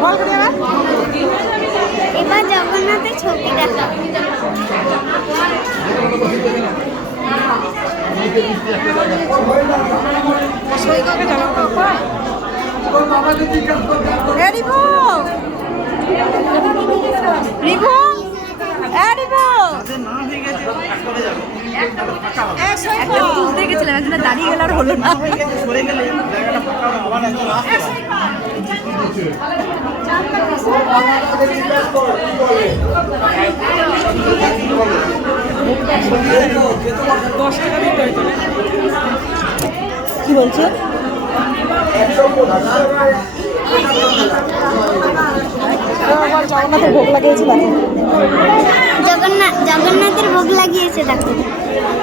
এবার এবার জগন্নাথের ছবি দেখা। রিভু। রিভু। তুলতে গেছিলাম একজনের দাঁড়িয়ে গেল আর হলো না। কি বলছে? জগন্নাথের ভোগ লাগিয়েছি বাড়ি জগন্নাথ জগন্নাথের ভোগ লাগিয়েছে দেখো।